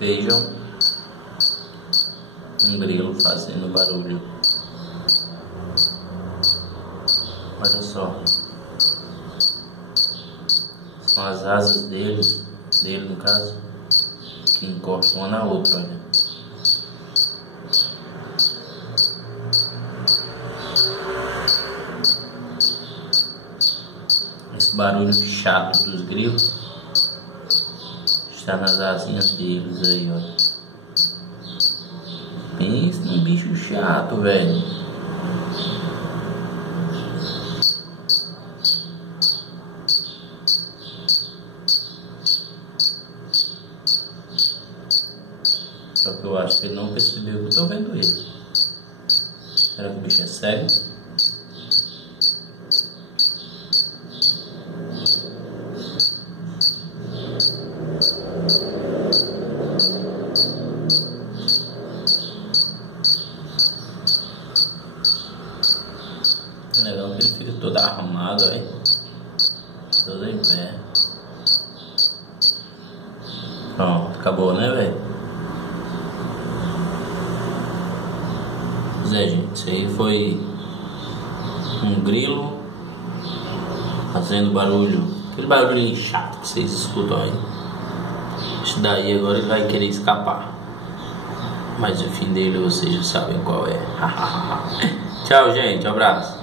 Vejam um grilo fazendo barulho. Olha só. São as asas dele no caso, que encostam uma na outra, olha. Esse barulho chato dos grilos está nas asinhas deles aí, olha. Pensa num bicho chato, velho. Só que eu acho que ele não percebeu que eu tô vendo ele. Será que o bicho é cego? Legal que ele fica todo arrumado aí, todo em pé. Pronto, acabou, né, velho? Pois é, gente, isso aí foi um grilo fazendo barulho, aquele barulho chato que vocês escutam aí. Isso daí agora ele vai querer escapar, mas o fim dele vocês já sabem qual é. Tchau, gente, um abraço.